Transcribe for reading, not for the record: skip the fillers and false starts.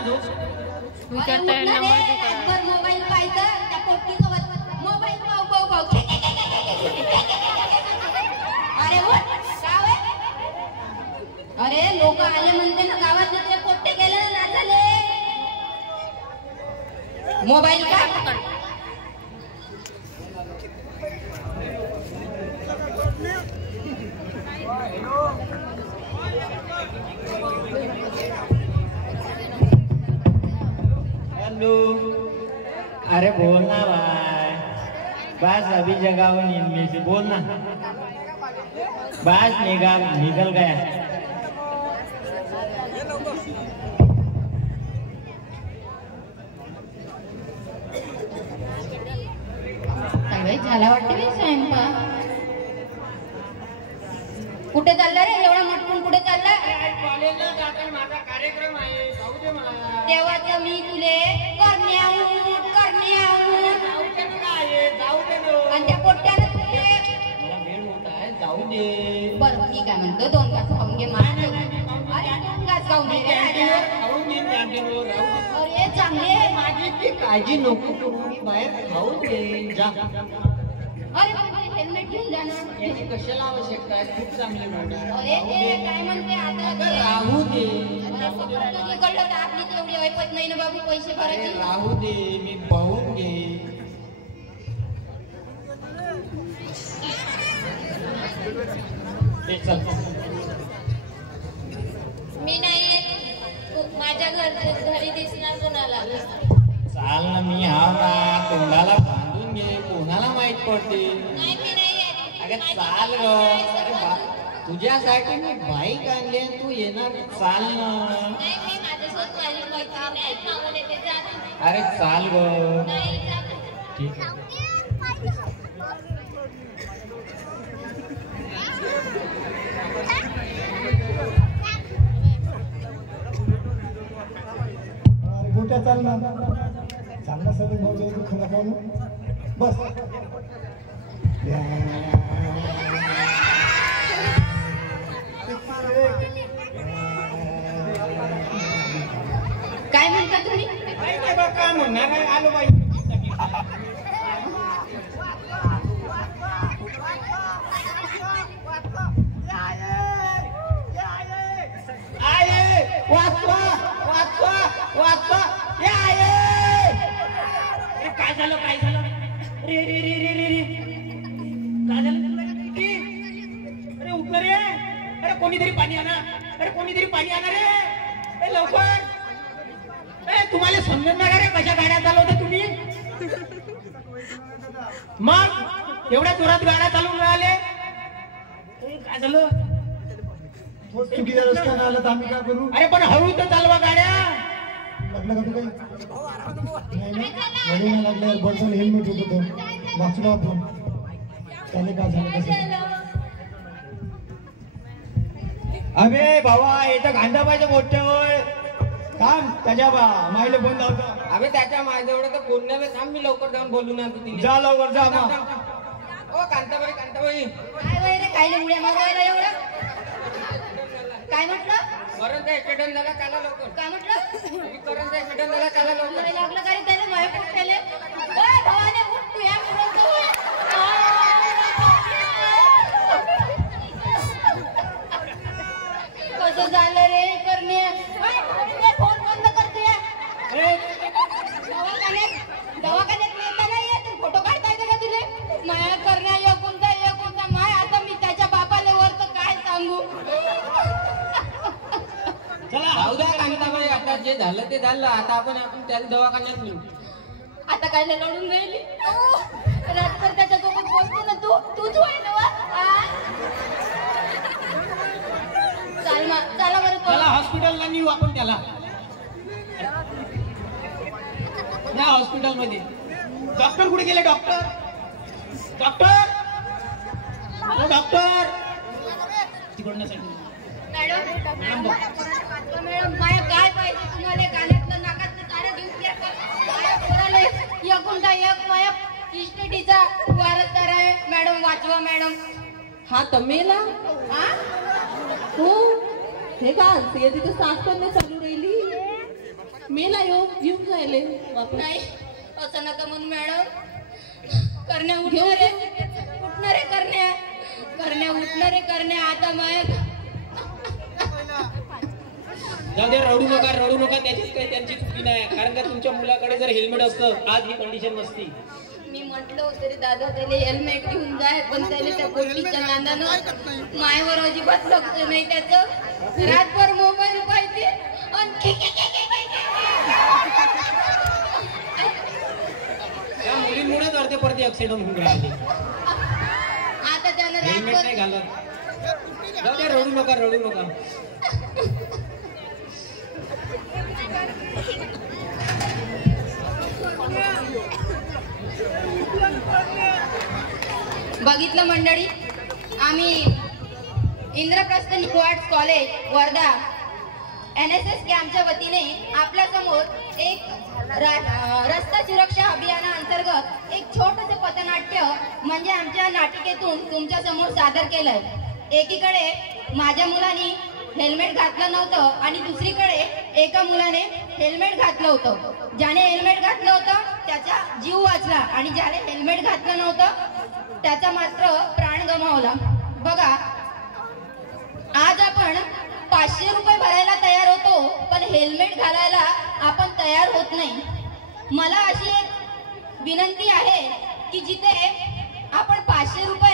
विचारता है नंबर पर मोबाईल पाहिजे त्या पोटी सोबत मोबाईल पाव अरे वो गाव आहे अरे लोक आले म्हणते ना गावात ते पोट्टे गेले ना झाले मोबाईल काय पकड हेलो अरे बोल ना भाई बस अभी जगह वो इनमें से बोल ना बस निकल गया झाला वाटतं रे स्वयंपाक कुठे चालला रे एवढा मटकून कुठे चालला कॉलेजला जाताना माझा कार्यक्रम आहे जाऊ दे मला तेव्हा मी तुले करण्याहून जाऊ दे आणि त्या पोट्यानं तुले मला वेळ होत आहे जाऊ दे बरं मी काय म्हणतो 2 तास खाऊन घे अरे 2 तास खाऊन घे अरे चांगले माझी ती काळजी नको करू मी बाहेर खाऊ दे जा अरे हेल्मेट घेऊन जा ना याची कशाला आवश्यकता आहे खूप चांगली गोष्ट आहे अरे ते काय म्हणते आता राहू दे कळलं तर आपली तेवढी ऐपत नाही ना बाबू पैसे भरायचे राहू दे मी पाहून घे मी नाही माझ्या घरी दिसणार कोणाला चाल ना मी हाव ना तोंडाला बांधून घे कोणाला माहित पडते नाही मी नाही अगं चाल ग अरे तुझ्यासाठी मी बाईक आणली तू येणार चाल ना नाही मी माझ्यासोबत माझी मैत्रीण आहे सांगून येते जा अरे चाल ग नाही जा ठीक आहे गोट्या चाल ना चांगला सगळं नव्हतं दुःख नका बस काय म्हणता तुम्ही काय म्हणणार आलो बाई काय झालं काय झालं रे रे रे रे रे रे काय झालं अरे उठलं रे अरे कोणीतरी पाणी आणा अरे कोणीतरी पाणी आणा रे लवकर तुम्हाला समजणार रे कशा गाड्या चालवता तुम्ही मग एवढ्या जोरात गाड्या चालवून राहिले काय झालं चुकीच्या रस्त्याने आलं तर आम्ही काय करू अरे पण हळू तर चालवा गाड्या लागलं का तू काही नाही ना लागल्यावर बसून हेल्मेट होत होतं वाचलो आपण त्याने काय झालं कसं अबे भावा येतं गांधा पाहिजे मोठ्यावर थांब त्याच्या मायले फोन लावतो अबे त्याच्या माझ्याजवळ तर फोन नाही थांब मी लवकर जाऊन बोलू ना तू जा लवकर जा ओ कांताबाई कांताबाई काय वय रे काय नाही उड्या मारवायला एवढं काय म्हटलं करंट ऍक्सिडेंट झाला त्याला लवकर काय म्हटलं करंट ऍक्सिडेंट झाला त्याला लवकर नाही लागलं काय त्याने माझ्या केले ओय भावाने उठ तू या कसं झालं रे करणे फोन बंद करते दवाखान्यात येताना ये फोटो काढता येते का तुले माया करण्या कोणता माय आता मी त्याच्या बापाला वर तर काय सांगू चला जाऊ द्या कांताबाई आता जे झालं ते झालं आता आपण त्याला दवाखान्यात नेऊ आता काय लढून राहिली रातभर त्याच्यासोबत बोलतो ना तूच होय ना चला बरं चला हॉस्पिटलला नेऊ आपण त्याला या हॉस्पिटल मध्ये डॉक्टर कुठे गेले डॉक्टर डॉक्टर डॉक्टर तिकडण्यासाठी मॅडम माया काय पाहिजे तुम्हाला कानातलं नाकातलं तारा घेऊन एकुलता एक माया इस्टेटीचा वारसदार आहे मॅडम वाचवा मॅडम हा तमेला हो हे का तिथं साफ करणं चालू राहिली मेला येऊन जायले वापस. नाही असं नका म्हणून मॅडम. करण्या उठणार आहे, उठणार आहे करण्या, करण्या उठणार आहे करण्या. आता माया जाऊ दे, रडू नका. त्याचीच काही त्यांची चुकी नाही, कारण का तुमच्या मुलाकडे जर हेल्मेट असतं आज ही कंडिशन नसती. मी म्हटलं होतं रे दादा त्याला हेल्मेट घेऊन जाय, पण त्याला त्या गोष्टीच्या नांदानं मायवर अजिबात लक्ष नाही त्याचं. रातभर मोबाईल पाहिजे आणि त्या मुलींमुळेच अर्धे परते ऍक्सिडेंट होऊन राहिले. आता त्यानं हेल्मेट नाही रातभर घालत. जाऊ दे, रडू नका. बघितलं मंडळी, आम्ही इंद्रप्रस्थ निकोआर्ट्स कॉलेज वर्धा NSS कॅम्पच्या वतीने आपल्या समोर एक रस्ता सुरक्षा अभियानाअंतर्गत एक छोटंसं पथनाट्य म्हणजे आमच्या नाटिकेतून तुमच्या समोर सादर केलंय. एकीकडे माझ्या मुलाने हेल्मेट घातलं नव्हतं आणि दुसरीकडे एका मुलाने हेल्मेट घातलं होतं. ज्याने हेल्मेट घातलं होतं त्याचा जीव वाचला आणि ज्याने हेल्मेट घातलं नव्हतं त्याचा मात्र प्राण गमावला. बघा, आज आपण 500 रुपये भरायला तयार होतो, पण हेल्मेट घालायला आपण तयार होत नाही. मला अशी एक विनंती आहे की जिथे आपण 500 रुपये